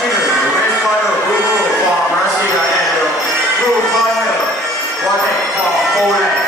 Oh, yeah.